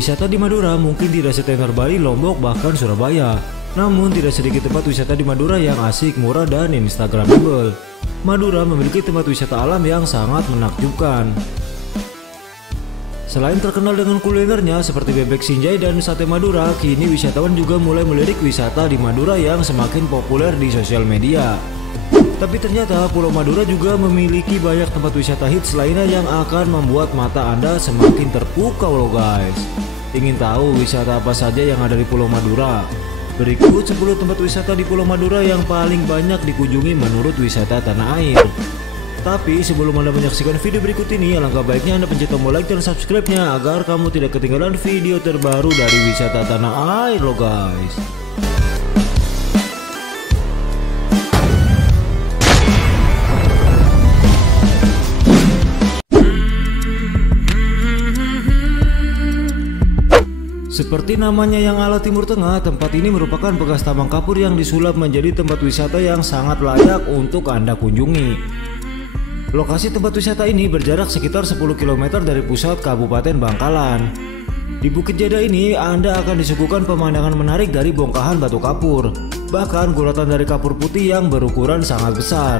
Wisata di Madura mungkin tidak setenar Bali, Lombok, bahkan Surabaya. Namun tidak sedikit tempat wisata di Madura yang asik, murah, dan instagramable. Madura memiliki tempat wisata alam yang sangat menakjubkan. Selain terkenal dengan kulinernya seperti bebek sinjai dan sate Madura, kini wisatawan juga mulai melirik wisata di Madura yang semakin populer di sosial media. Tapi ternyata Pulau Madura juga memiliki banyak tempat wisata hits lainnya yang akan membuat mata Anda semakin terpukau loh guys. Ingin tahu wisata apa saja yang ada di Pulau Madura? Berikut 10 tempat wisata di Pulau Madura yang paling banyak dikunjungi menurut wisata tanah air. Tapi sebelum Anda menyaksikan video berikut ini, alangkah baiknya Anda pencet tombol like dan subscribe-nya agar kamu tidak ketinggalan video terbaru dari wisata tanah air loh guys. Seperti namanya yang ala Timur Tengah, tempat ini merupakan bekas tambang kapur yang disulap menjadi tempat wisata yang sangat layak untuk Anda kunjungi. Lokasi tempat wisata ini berjarak sekitar 10 km dari pusat Kabupaten Bangkalan. Di Bukit Jada ini Anda akan disuguhkan pemandangan menarik dari bongkahan batu kapur, bahkan guratan dari kapur putih yang berukuran sangat besar.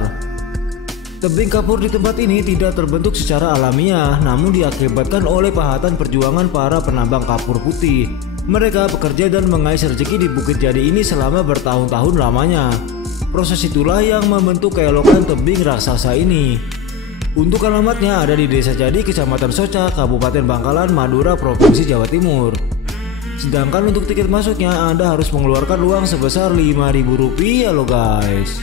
Tebing kapur di tempat ini tidak terbentuk secara alamiah, namun diakibatkan oleh pahatan perjuangan para penambang kapur putih. Mereka bekerja dan mengais rezeki di Bukit Jadi ini selama bertahun-tahun lamanya. Proses itulah yang membentuk keelokan tebing raksasa ini. Untuk alamatnya ada di Desa Jadi, Kecamatan Soca, Kabupaten Bangkalan, Madura, Provinsi Jawa Timur. Sedangkan untuk tiket masuknya Anda harus mengeluarkan uang sebesar Rp5.000 loh guys.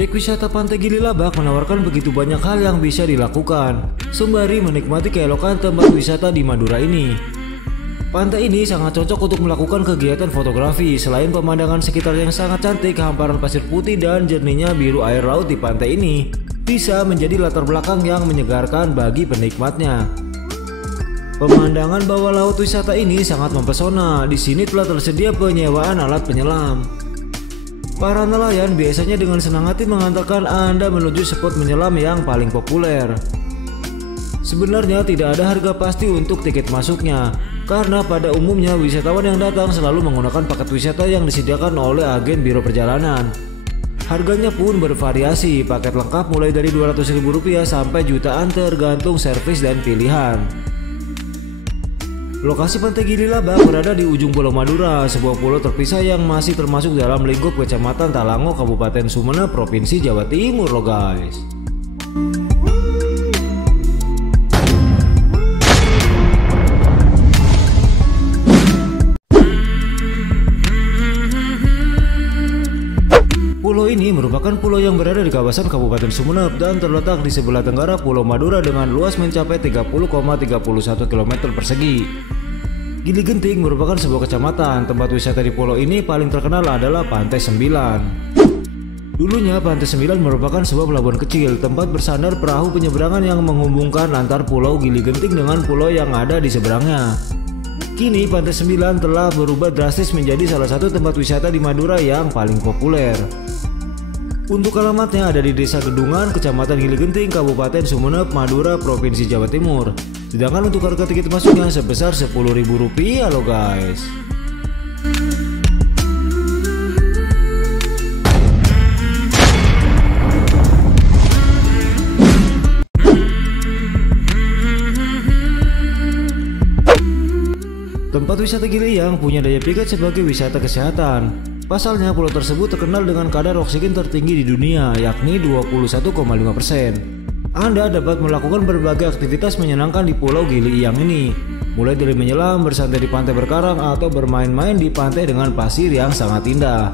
Objek wisata Pantai Gili Labak menawarkan begitu banyak hal yang bisa dilakukan sembari menikmati keelokan tempat wisata di Madura ini. Pantai ini sangat cocok untuk melakukan kegiatan fotografi. Selain pemandangan sekitar yang sangat cantik, hamparan pasir putih dan jernihnya biru air laut di pantai ini bisa menjadi latar belakang yang menyegarkan bagi penikmatnya. Pemandangan bawah laut wisata ini sangat mempesona. Di sini telah tersedia penyewaan alat penyelam. Para nelayan biasanya dengan senang hati mengantarkan Anda menuju spot menyelam yang paling populer. Sebenarnya tidak ada harga pasti untuk tiket masuknya, karena pada umumnya wisatawan yang datang selalu menggunakan paket wisata yang disediakan oleh agen biro perjalanan. Harganya pun bervariasi, paket lengkap mulai dari Rp200.000 sampai jutaan tergantung servis dan pilihan. Lokasi Pantai Gili Labak berada di ujung Pulau Madura, sebuah pulau terpisah yang masih termasuk dalam lingkup Kecamatan Talango, Kabupaten Sumeneb, Provinsi Jawa Timur loh guys. Pulau ini merupakan pulau yang berada di kawasan Kabupaten Sumeneb dan terletak di sebelah tenggara Pulau Madura dengan luas mencapai 30,31 km persegi. Gili Genting merupakan sebuah kecamatan. Tempat wisata di pulau ini paling terkenal adalah Pantai 9. Dulunya Pantai 9 merupakan sebuah pelabuhan kecil, tempat bersandar perahu penyeberangan yang menghubungkan antar Pulau Gili Genting dengan pulau yang ada di seberangnya. Kini Pantai 9 telah berubah drastis menjadi salah satu tempat wisata di Madura yang paling populer. Untuk alamatnya ada di Desa Gedungan, Kecamatan Gili Genting, Kabupaten Sumeneb, Madura, Provinsi Jawa Timur. Sedangkan untuk harga tiket masuknya sebesar Rp10.000 loh guys. Tempat wisata Gili yang punya daya pikat sebagai wisata kesehatan. Pasalnya pulau tersebut terkenal dengan kadar oksigen tertinggi di dunia, yakni 21,5%. Anda dapat melakukan berbagai aktivitas menyenangkan di Pulau Gili Iyang ini, mulai dari menyelam, bersantai di pantai berkarang, atau bermain-main di pantai dengan pasir yang sangat indah.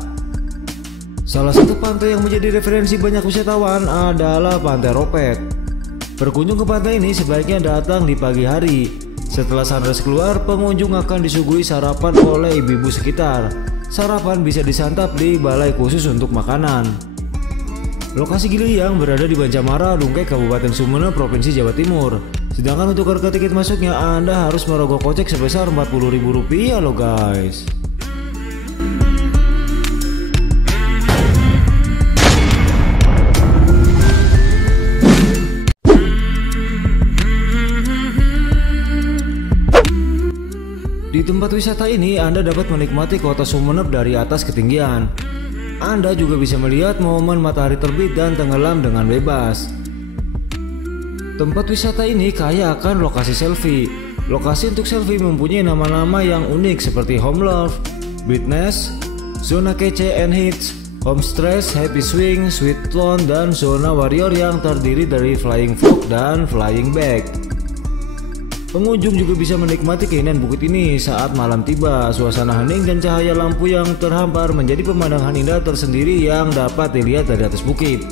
Salah satu pantai yang menjadi referensi banyak wisatawan adalah Pantai Ropet. Berkunjung ke pantai ini sebaiknya datang di pagi hari. Setelah sunrise keluar, pengunjung akan disuguhi sarapan oleh ibu-ibu sekitar. Sarapan bisa disantap di balai khusus untuk makanan. Lokasi Giliang berada di Bancamara, Lungkai, Kabupaten Sumeneb, Provinsi Jawa Timur. Sedangkan untuk harga tiket masuknya Anda harus merogoh kocek sebesar Rp40.000 loh guys. Di tempat wisata ini Anda dapat menikmati kota Sumeneb dari atas ketinggian. Anda juga bisa melihat momen matahari terbit dan tenggelam dengan bebas. Tempat wisata ini kaya akan lokasi selfie. Lokasi untuk selfie mempunyai nama-nama yang unik seperti Home Love, Beatness, Zona Kece and Hits, Home Stress, Happy Swing, Sweet Tone, dan Zona Warrior yang terdiri dari Flying Frog dan Flying Back. Pengunjung juga bisa menikmati keindahan bukit ini saat malam tiba. Suasana hening dan cahaya lampu yang terhampar menjadi pemandangan indah tersendiri yang dapat dilihat dari atas bukit.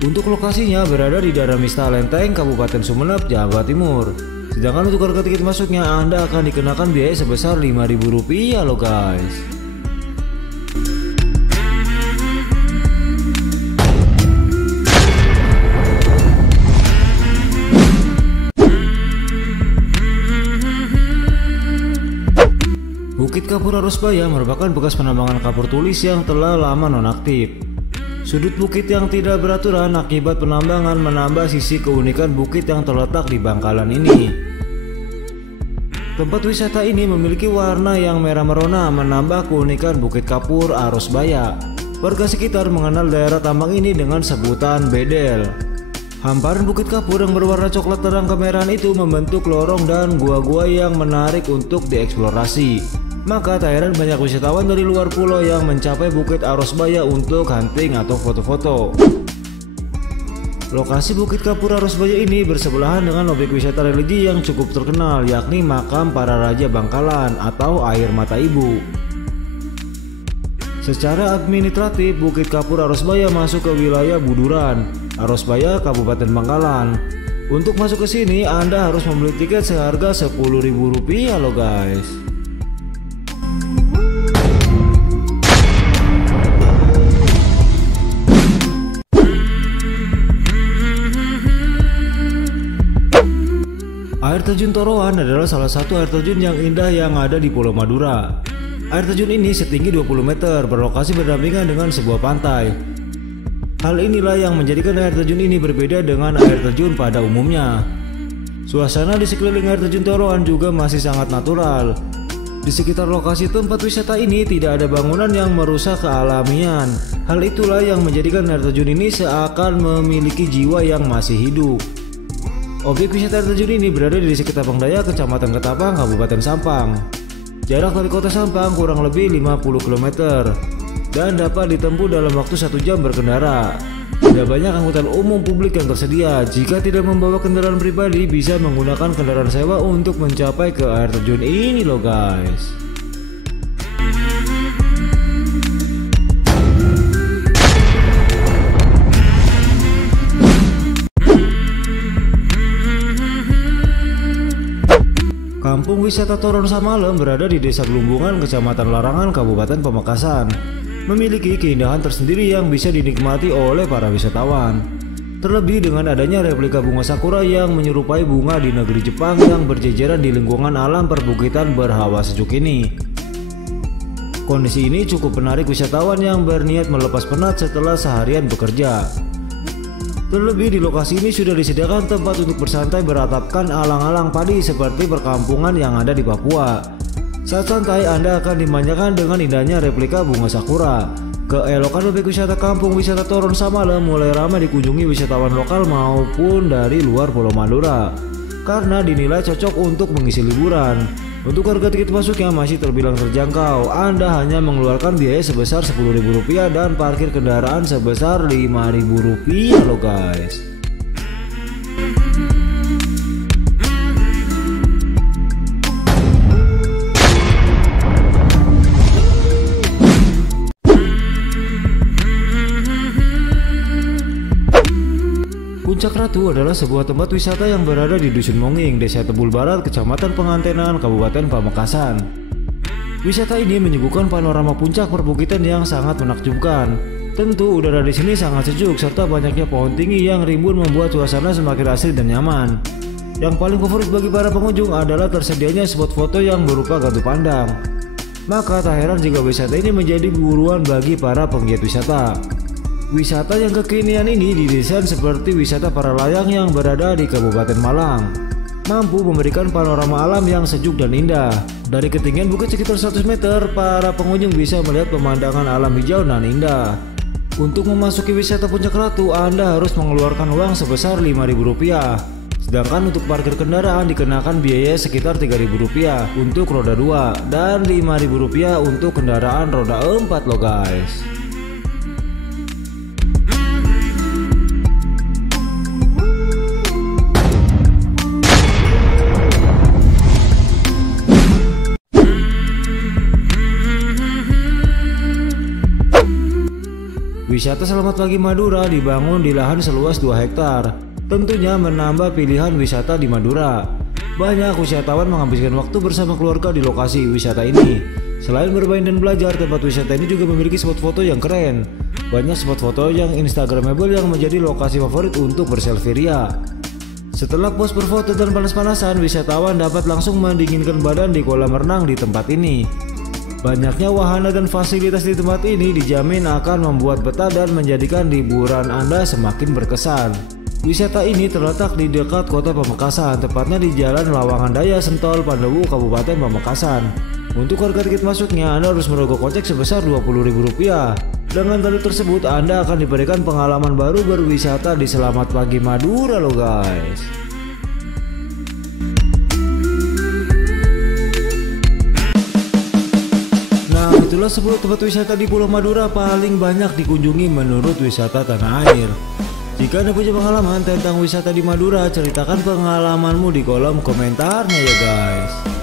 Untuk lokasinya berada di Daramista Lenteng, Kabupaten Sumeneb, Jawa Timur. Sedangkan untuk harga tiket masuknya Anda akan dikenakan biaya sebesar Rp5.000 loh guys. Bukit Kapur Arosbaya merupakan bekas penambangan kapur tulis yang telah lama nonaktif. Sudut bukit yang tidak beraturan akibat penambangan menambah sisi keunikan bukit yang terletak di Bangkalan ini. Tempat wisata ini memiliki warna yang merah merona menambah keunikan Bukit Kapur Arosbaya. Warga sekitar mengenal daerah tambang ini dengan sebutan Bedel. Hamparan Bukit Kapur yang berwarna coklat terang kemerahan itu membentuk lorong dan gua-gua yang menarik untuk dieksplorasi. Maka tak heran banyak wisatawan dari luar pulau yang mencapai Bukit Arosbaya untuk hunting atau foto-foto. Lokasi Bukit Kapur Arosbaya ini bersebelahan dengan objek wisata religi yang cukup terkenal, yakni makam para raja Bangkalan atau air mata ibu. Secara administratif, Bukit Kapur Arosbaya masuk ke wilayah Buduran, Arosbaya, Kabupaten Bangkalan. Untuk masuk ke sini Anda harus membeli tiket seharga Rp10.000 loh guys. Air terjun Toroan adalah salah satu air terjun yang indah yang ada di Pulau Madura. Air terjun ini setinggi 20 meter, berlokasi berdampingan dengan sebuah pantai. Hal inilah yang menjadikan air terjun ini berbeda dengan air terjun pada umumnya. Suasana di sekeliling air terjun Toroan juga masih sangat natural. Di sekitar lokasi tempat wisata ini tidak ada bangunan yang merusak kealamian. Hal itulah yang menjadikan air terjun ini seakan memiliki jiwa yang masih hidup. Objek wisata air terjun ini berada di Desa Ketapang Daya, Kecamatan Ketapang, Kabupaten Sampang. Jarak dari kota Sampang kurang lebih 50 km dan dapat ditempuh dalam waktu 1 jam berkendara. Tidak banyak angkutan umum publik yang tersedia. Jika tidak membawa kendaraan pribadi, bisa menggunakan kendaraan sewa untuk mencapai ke air terjun ini loh guys. Kampung wisata Toron Samalem berada di Desa Gelumbungan, Kecamatan Larangan, Kabupaten Pamekasan. Memiliki keindahan tersendiri yang bisa dinikmati oleh para wisatawan. Terlebih dengan adanya replika bunga sakura yang menyerupai bunga di negeri Jepang yang berjejeran di lingkungan alam perbukitan berhawa sejuk ini. Kondisi ini cukup menarik wisatawan yang berniat melepas penat setelah seharian bekerja. Terlebih di lokasi ini sudah disediakan tempat untuk bersantai beratapkan alang-alang padi seperti perkampungan yang ada di Papua. Saat santai Anda akan dimanjakan dengan indahnya replika bunga sakura. Keelokan objek wisata kampung wisata Toron Samalem mulai ramai dikunjungi wisatawan lokal maupun dari luar Pulau Madura karena dinilai cocok untuk mengisi liburan. Untuk harga tiket masuknya masih terbilang terjangkau. Anda hanya mengeluarkan biaya sebesar Rp10.000 dan parkir kendaraan sebesar Rp5.000 loh guys. Puncak Ratu adalah sebuah tempat wisata yang berada di Dusun Monging, Desa Tebul Barat, Kecamatan Pengantenan, Kabupaten Pamekasan. Wisata ini menyuguhkan panorama puncak perbukitan yang sangat menakjubkan. Tentu udara di sini sangat sejuk serta banyaknya pohon tinggi yang rimbun membuat suasana semakin asri dan nyaman. Yang paling favorit bagi para pengunjung adalah tersedianya spot foto yang berupa gardu pandang. Maka tak heran jika wisata ini menjadi buruan bagi para penggiat wisata. Wisata yang kekinian ini didesain seperti wisata para layang yang berada di Kabupaten Malang. Mampu memberikan panorama alam yang sejuk dan indah. Dari ketinggian bukit sekitar 100 meter, para pengunjung bisa melihat pemandangan alam hijau dan indah. Untuk memasuki wisata Puncak Ratu, Anda harus mengeluarkan uang sebesar Rp5.000. Sedangkan untuk parkir kendaraan dikenakan biaya sekitar Rp3.000 untuk roda 2 dan Rp5.000 untuk kendaraan roda 4 loh guys. Wisata Selamat Pagi Madura dibangun di lahan seluas 2 hektar. Tentunya menambah pilihan wisata di Madura. Banyak wisatawan menghabiskan waktu bersama keluarga di lokasi wisata ini. Selain bermain dan belajar, tempat wisata ini juga memiliki spot foto yang keren. Banyak spot foto yang instagramable yang menjadi lokasi favorit untuk berselfie ria. Setelah puas berfoto dan panas-panasan, wisatawan dapat langsung mendinginkan badan di kolam renang di tempat ini. Banyaknya wahana dan fasilitas di tempat ini dijamin akan membuat betah dan menjadikan liburan Anda semakin berkesan. Wisata ini terletak di dekat kota Pamekasan, tepatnya di Jalan Lawangan Daya Sentol, Pandewu, Kabupaten Pamekasan. Untuk harga tiket masuknya, Anda harus merogoh kocek sebesar Rp20.000. Dengan tarif tersebut, Anda akan diberikan pengalaman baru berwisata di Selamat Pagi Madura loh guys. Itulah 10 tempat wisata di Pulau Madura paling banyak dikunjungi menurut wisata tanah air. Jika Anda punya pengalaman tentang wisata di Madura, ceritakan pengalamanmu di kolom komentarnya ya guys.